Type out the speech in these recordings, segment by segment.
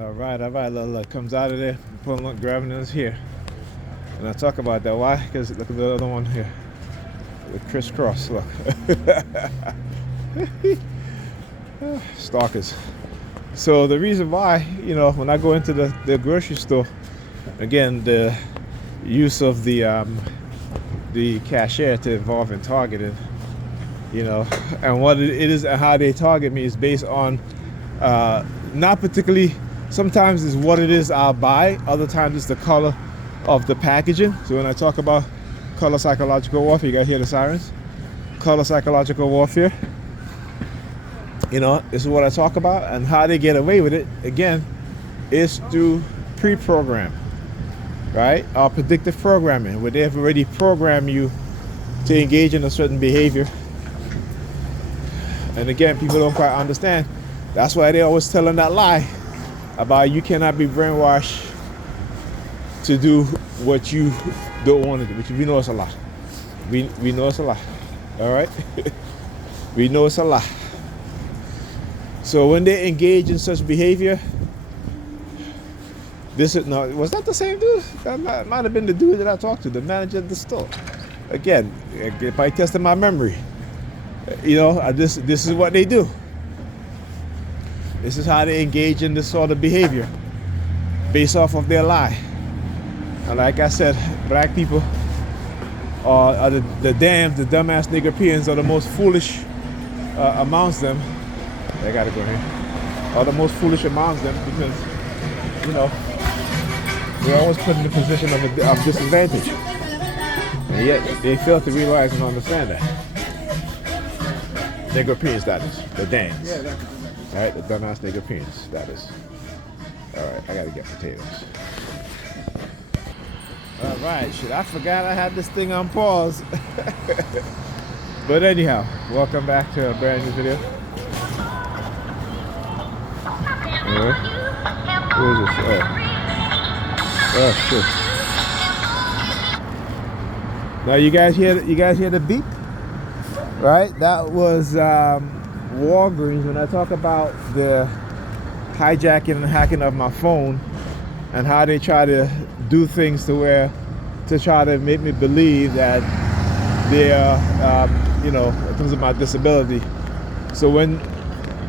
All right. Look, comes out of there, grabbing us here. And I talk about that. Why? Because look at the other one here. The crisscross. Look. Stalkers. So the reason why, when I go into the grocery store, again, the use of the cashier to involve in targeting, and what it is and how they target me is based on not particularly. Sometimes it's what it is I'll buy. Other times it's the color of the packaging. So when I talk about color psychological warfare, you gotta hear the sirens. Color psychological warfare. This is what I talk about, and how they get away with it. Again, is through pre-program, right? Or predictive programming, where they've already programmed you to engage in a certain behavior. And again, people don't quite understand. That's why they always telling that lie about you cannot be brainwashed to do what you don't want to do, which we know it's a lie. We know it's a lie. All right? We know it's a lie. So when they engage in such behavior, was that the same dude? That might have been the dude that I talked to, the manager of the store. Again, if I tested my memory, this is what they do. This is how they engage in this sort of behavior based off of their lie. And like I said, black people are the dumbass niggerpeans are the most foolish amongst them. They gotta go here. Are the most foolish amongst them because, they're always put in the position of disadvantage. And yet they fail to realize and understand that. Niggerpeans, that is. The dams. Yeah, all right, the dumbass niggerpeans, that is. All right, I gotta get potatoes. All right, shit, I forgot I had this thing on pause. But anyhow, welcome back to a brand new video. Who is this? Oh shit. Now you guys hear the beep? Right? That was Walgreens. When I talk about the hijacking and hacking of my phone and how they try to do things to try to make me believe that they're, in terms of my disability. So when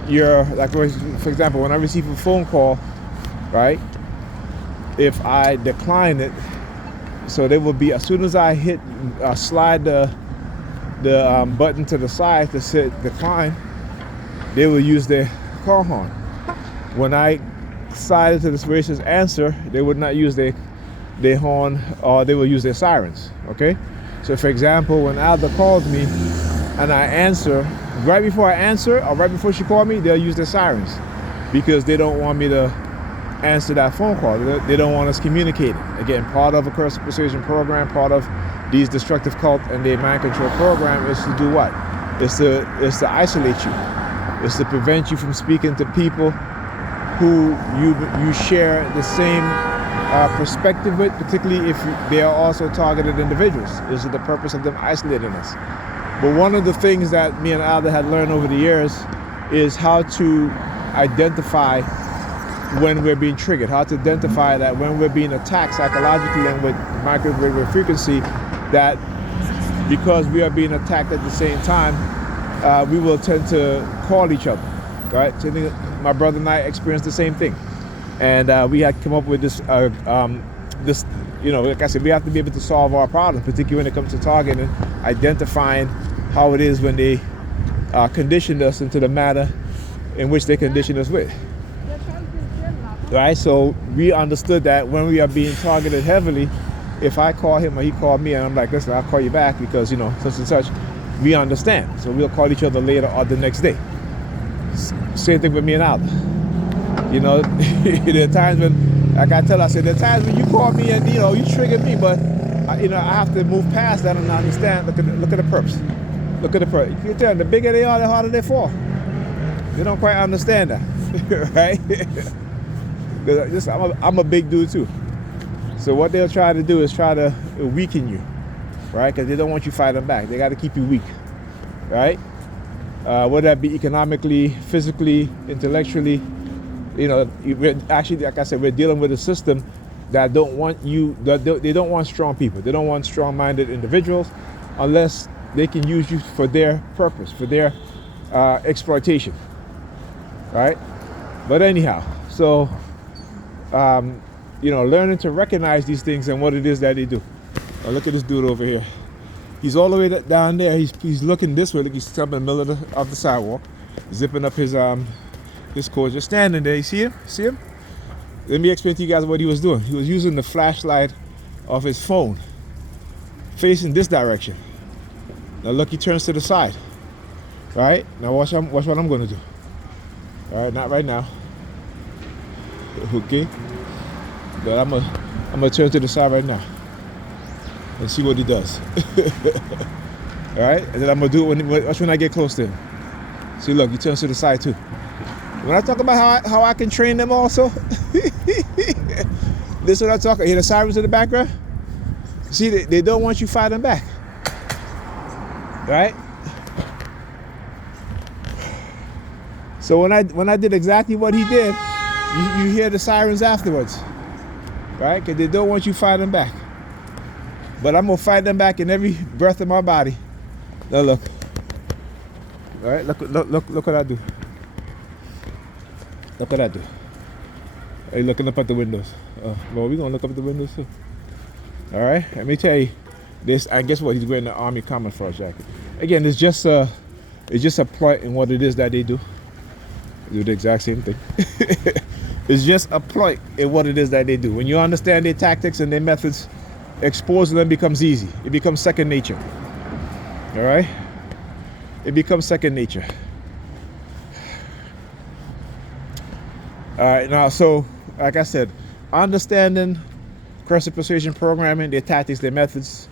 you're, like, for example, when I receive a phone call, right, if I decline it, so they will be, as soon as I slide the button to the side to set decline, they will use their call horn. When I slide it to the racist answer, they would not use their horn, or they will use their sirens. Okay, so for example, when Alda calls me and I answer, right before I answer or right before she called me, they'll use their sirens because they don't want me to answer that phone call. They don't want us communicating. Again, part of a curse persuasion program, part of these destructive cult and their mind control program is to do what? It's to isolate you. It's to prevent you from speaking to people who you share the same perspective with, particularly if they are also targeted individuals. This is the purpose of them isolating us. But one of the things that me and Alda had learned over the years is how to identify when we're being triggered, how to identify that when we're being attacked psychologically and with microwave frequency, that because we are being attacked at the same time, we will tend to call each other, right? So I think my brother and I experienced the same thing. And we had come up with this, like I said, we have to be able to solve our problems, particularly when it comes to targeting, identifying how it is when they conditioned us into the matter in which they conditioned us with. Right, so we understood that when we are being targeted heavily, if I call him or he called me and I'm like, listen, I'll call you back because, such and such, we understand. So we'll call each other later or the next day. Same thing with me and Alda. There are times when, like I said, there are times when you call me and, you trigger me, but, I have to move past that and understand, look at the purpose. Look at the purpose. You can tell the bigger they are, the harder they fall. They don't quite understand that, right? Because I'm a big dude too. So what they'll try to do is try to weaken you, right? Because they don't want you fighting back. They got to keep you weak, right? Whether that be economically, physically, intellectually, we're actually, like I said, we're dealing with a system that don't want you. They don't want strong people. They don't want strong-minded individuals, unless they can use you for their purpose, for their exploitation, right? But anyhow, so learning to recognize these things and what it is that they do. Now look at this dude over here. He's all the way down there. He's looking this way. Look, he's up in the middle of the sidewalk, zipping up his coat, just standing there. You see him? See him? Let me explain to you guys what he was doing. He was using the flashlight of his phone, facing this direction. Now look, he turns to the side. Right? Now watch what I'm going to do. All right, not right now. Okay? But I'm gonna turn to the side right now and see what he does. All right? And then I'm going to do it when I get close to him. See, look, he turns to the side too. When I talk about how I can train them also, this is what I talk about. Hear the sirens in the background? See, they don't want you fighting back. Right? So when I did exactly what he did, you hear the sirens afterwards. Right? Because they don't want you fighting back. But I'm going to fight them back in every breath of my body. Now look. All right? Look what I do. Look what I do. Hey, looking up at the windows. Well, we're going to look up at the windows too. All right? Let me tell you this. I guess what? He's wearing the Army camouflage jacket. Again, it's just a ploy in what it is that they do. They do the exact same thing. It's just a ploy in what it is that they do. When you understand their tactics and their methods, exposing them becomes easy. It becomes second nature. All right? It becomes second nature. All right, now, so, like I said, understanding aggressive persuasion programming, their tactics, their methods,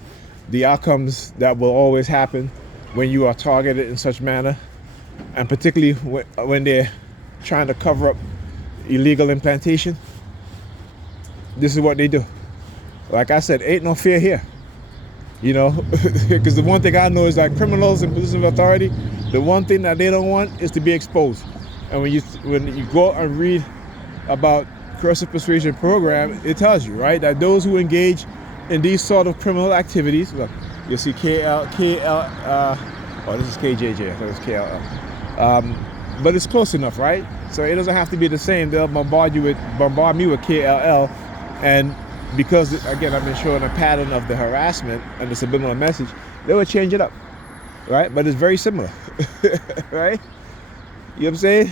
the outcomes that will always happen when you are targeted in such manner, and particularly when they're trying to cover up illegal implantation, this is what they do. Like I said, ain't no fear here. Because the one thing I know is that criminals in positions of authority, the one thing that they don't want is to be exposed. And when you go and read about coercive persuasion program, it tells you, right, that those who engage in these sort of criminal activities, look, you'll see this is KJJ, I thought it was KLL. But it's close enough, right? So it doesn't have to be the same. They'll bombard me with KLL, and because, again, I've been showing a pattern of the harassment and the subliminal message, they will change it up, right? But it's very similar, right? You know what I'm saying?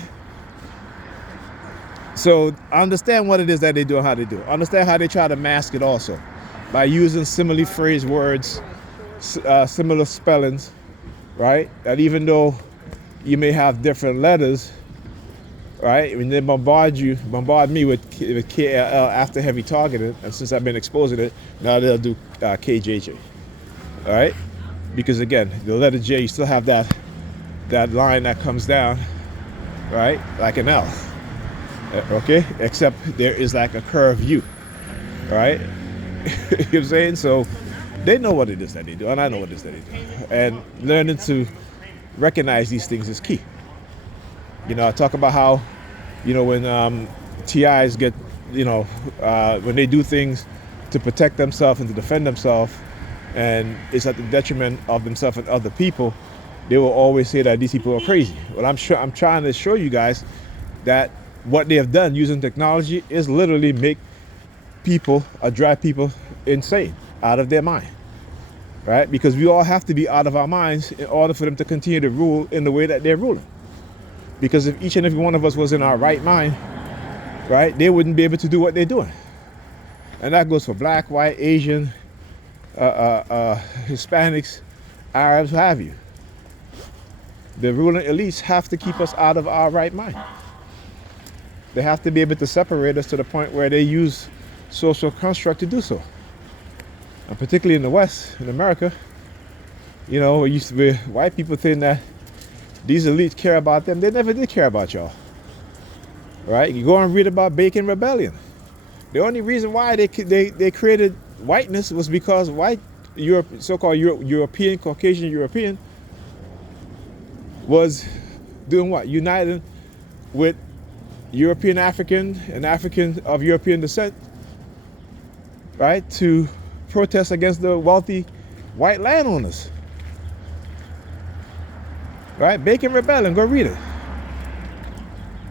So understand what it is that they do and how they do it. Understand how they try to mask it also by using similarly phrased words, similar spellings, right? That even though you may have different letters, right? When they bombard me with KLL after heavy targeting, and since I've been exposing it, now they'll do KJJ, all right? Because again, the letter J, you still have that line that comes down, right? Like an L, okay? Except there is like a curved U, right? You know what I'm saying? So they know what it is that they do, and I know what it is that they do. And learning to recognize these things is key. I talk about how, when TIs get, when they do things to protect themselves and to defend themselves, and it's at the detriment of themselves and other people, they will always say that these people are crazy. Well, I'm trying to show you guys that what they have done using technology is literally make people, or drive people insane, out of their mind, right? Because we all have to be out of our minds in order for them to continue to rule in the way that they're ruling. Because if each and every one of us was in our right mind, right, they wouldn't be able to do what they're doing. And that goes for black, white, Asian, Hispanics, Arabs, what have you. The ruling elites have to keep us out of our right mind. They have to be able to separate us to the point where they use social construct to do so. And particularly in the West, in America, it used to be white people think that these elites care about them. They never did care about y'all, right? You go and read about Bacon Rebellion. The only reason why they created whiteness was because so-called European, Caucasian European, was doing what? United with European African and African of European descent, right, to protest against the wealthy white landowners. Right? Bacon Rebellion, go read it.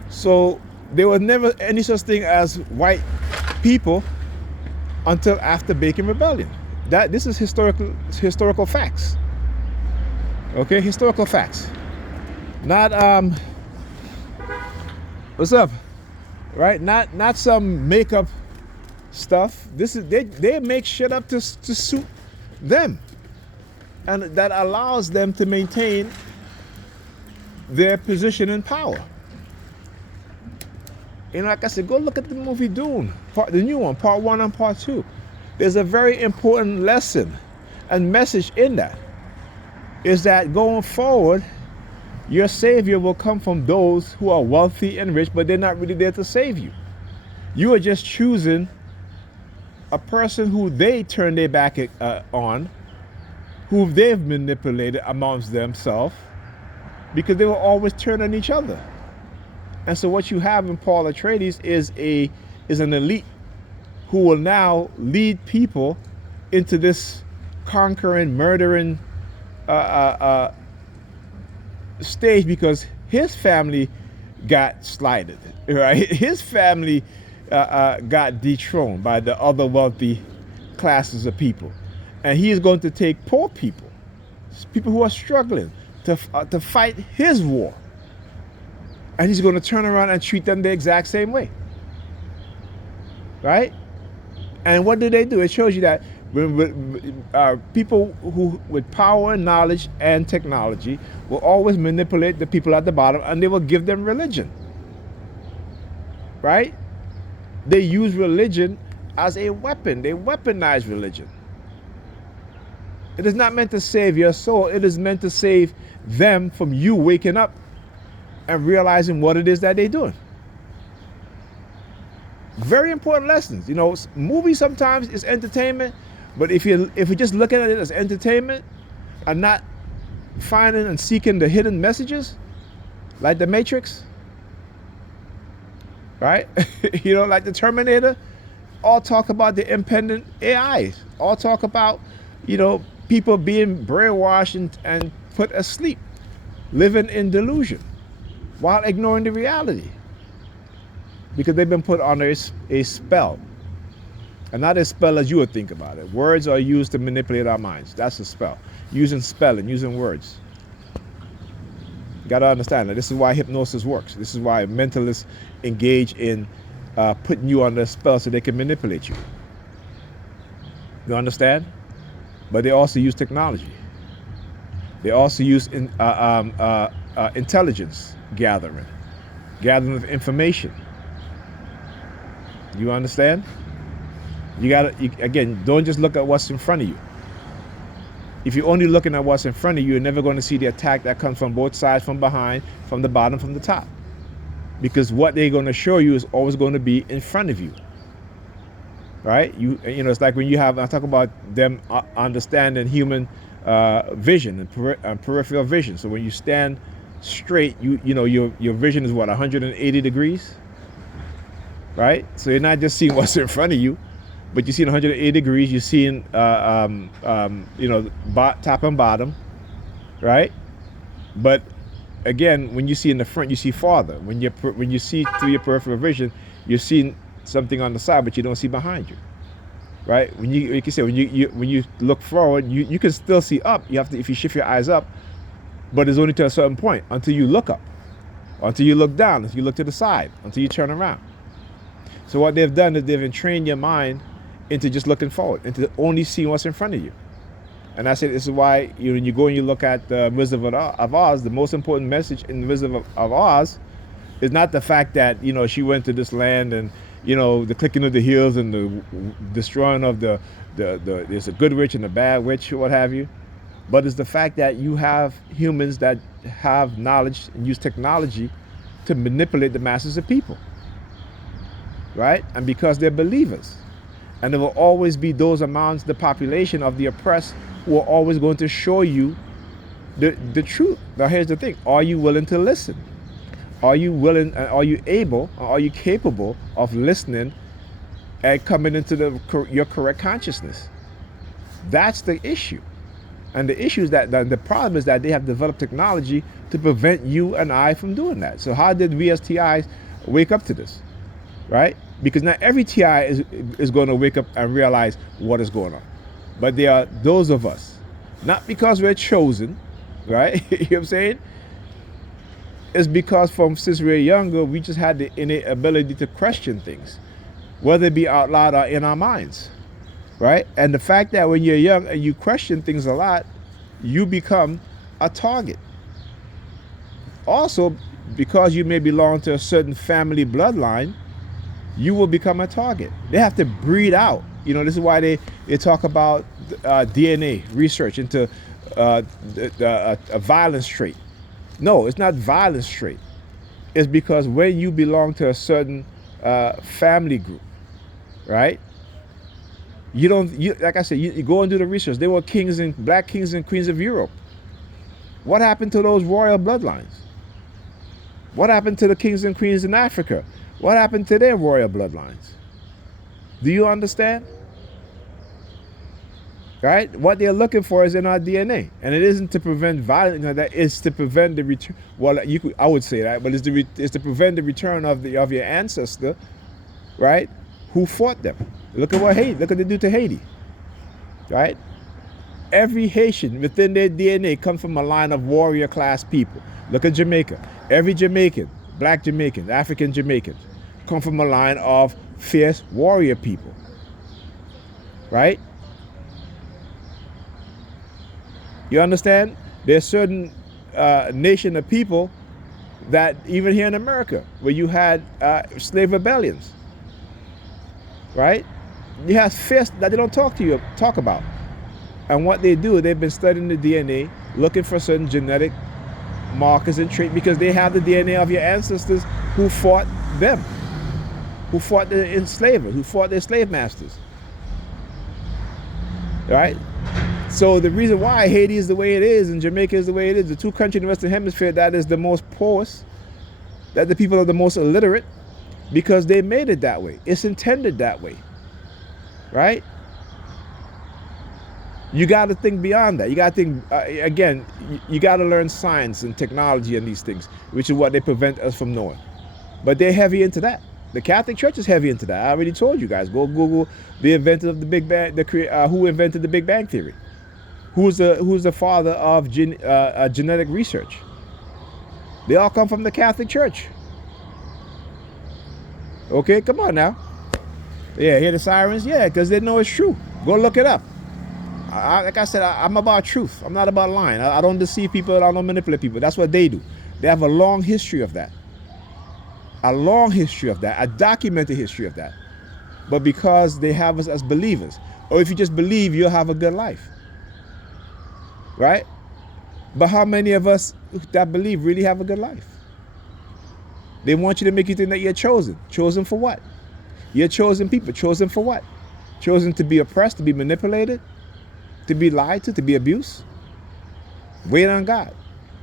So there was never any such thing as white people until after Bacon Rebellion. This is historical facts. Okay, historical facts. Not what's up? Right? Not some makeup stuff. This is they make shit up to suit them. And that allows them to maintain their position in power. You know, like I said, go look at the movie Dune, the new one, part 1 and part 2. There's a very important lesson and message in that. Is that going forward, your savior will come from those who are wealthy and rich, but they're not really there to save you. You are just choosing a person who they turn their back on, who they've manipulated amongst themselves, because they will always turn on each other. And so what you have in Paul Atreides is an elite who will now lead people into this conquering, murdering stage, because his family got slighted, right? His family got dethroned by the other wealthy classes of people. And he is going to take poor people, people who are struggling, to fight his war. And he's going to turn around and treat them the exact same way. Right? And what do? It shows you that people who with power and knowledge and technology will always manipulate the people at the bottom, and they will give them religion. Right? They use religion as a weapon. They weaponize religion. It is not meant to save your soul. It is meant to save them from you waking up and realizing what it is that they're doing. Very important lessons. You know, movies sometimes is entertainment, but if you're just looking at it as entertainment and not finding and seeking the hidden messages, like the Matrix, right? You know, like the Terminator, all talk about the impending AI, all talk about, you know, people being brainwashed and put asleep, living in delusion, while ignoring the reality, because they've been put under a spell. And not a spell as you would think about it. Words are used to manipulate our minds. That's a spell. Using spelling, using words. You got to understand that this is why hypnosis works. This is why mentalists engage in putting you under a spell so they can manipulate you. You understand? But they also use technology. They also use intelligence gathering of information. You understand? You again, don't just look at what's in front of you. If you're only looking at what's in front of you, you're never going to see the attack that comes from both sides, from behind, from the bottom, from the top. Because what they're going to show you is always going to be in front of you. Right? You know, it's like when you have, I talk about them understanding human vision and peripheral vision. So when you stand straight, you know your vision is what, 180 degrees? Right? So you're not just seeing what's in front of you, but you're seeing 180 degrees. You're seeing you know, top and bottom, right? But again, when you see in the front, you see farther. When you see through your peripheral vision, you're seeing something on the side, but you don't see behind you, right? When you can say when you look forward, you can still see up. You have to, if you shift your eyes up, but it's only to a certain point until you look up, until you look down, until you look to the side, until you turn around. So what they've done is they've entrained your mind into just looking forward, into only seeing what's in front of you. And I say this is why when you go and you look at the Wizard of Oz, the most important message in the Wizard of Oz is not the fact that, you know, she went to this land and, you know, the clicking of the heels and the destroying of the there's a good witch and a bad witch, what have you. But it's the fact that you have humans that have knowledge and use technology to manipulate the masses of people. Right? And because they're believers. And there will always be those amongst the population of the oppressed who are always going to show you the truth. Now here's the thing. Are you willing to listen? Are you willing, and are you able, or are you capable of listening and coming into your correct consciousness? That's the issue. And the issue is that the problem is that they have developed technology to prevent you and I from doing that. So how did we as TIs wake up to this, right? Because not every TI is going to wake up and realize what is going on. But there are those of us, not because we're chosen, right? You know what I'm saying? It's because since we're younger, we just had the innate ability to question things, whether it be out loud or in our minds, right? And the fact that when you're young and you question things a lot, you become a target. Also, because you may belong to a certain family bloodline, you will become a target. They have to breed out. You know, this is why they talk about DNA research into a violence trait. No, it's not violence trait. It's because when you belong to a certain family group, right? Like I said, you go and do the research. They were black kings and queens of Europe. What happened to those royal bloodlines? What happened to the kings and queens in Africa? What happened to their royal bloodlines? Do you understand? Right? What they're looking for is in our DNA, and it isn't to prevent violence. That is to prevent the return. Well, I would say that, but it's to prevent the return of your ancestor, right? Who fought them? Look at what they do to Haiti, right? Every Haitian within their DNA comes from a line of warrior class people. Look at Jamaica. Every Jamaican, black Jamaicans, African Jamaicans, come from a line of fierce warrior people, right? You understand? There's certain nation of people that even here in America, where you had slave rebellions, right? You have fists that they don't talk about. And what they do, they've been studying the DNA, looking for certain genetic markers and traits, because they have the DNA of your ancestors who fought them, who fought the enslavers, who fought their slave masters, right? So the reason why Haiti is the way it is and Jamaica is the way it is, the two countries in the Western Hemisphere that is the most poorest, that the people are the most illiterate, because they made it that way. It's intended that way, right? You got to think beyond that. You got to think, again, you got to learn science and technology and these things, which is what they prevent us from knowing. But they're heavy into that. The Catholic Church is heavy into that. I already told you guys. Go Google the inventor of the Big Bang, who invented the Big Bang Theory. Who's the father of genetic research? They all come from the Catholic Church. Okay, come on now. Yeah, hear the sirens? Yeah, because they know it's true. Go look it up. Like I said, I'm about truth. I'm not about lying. I don't deceive people. I don't manipulate people. That's what they do. They have a long history of that. A long history of that. A documented history of that. But because they have us as believers, or if you just believe, you'll have a good life. Right? But how many of us that believe really have a good life? They want you to make you think that you're chosen. Chosen for what? You're chosen people. Chosen for what? Chosen to be oppressed, to be manipulated, to be lied to be abused. Wait on God.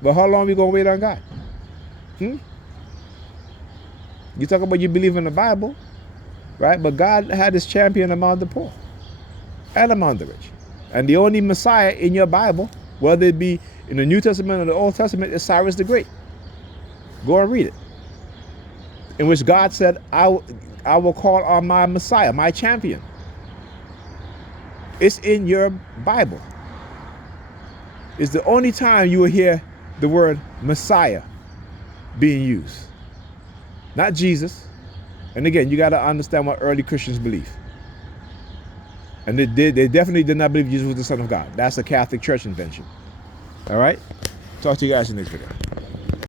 But how long are we going to wait on God? You talk about you believe in the Bible, right? But God had his champion among the poor and among the rich. And the only Messiah in your Bible, whether it be in the New Testament or the Old Testament, is Cyrus the Great. Go and read it. In which God said, I will call on my Messiah, my champion. It's in your Bible. It's the only time you will hear the word Messiah being used. Not Jesus. And again, you got to understand what early Christians believe. And they definitely did not believe Jesus was the Son of God. That's a Catholic Church invention. All right? Talk to you guys in the next video.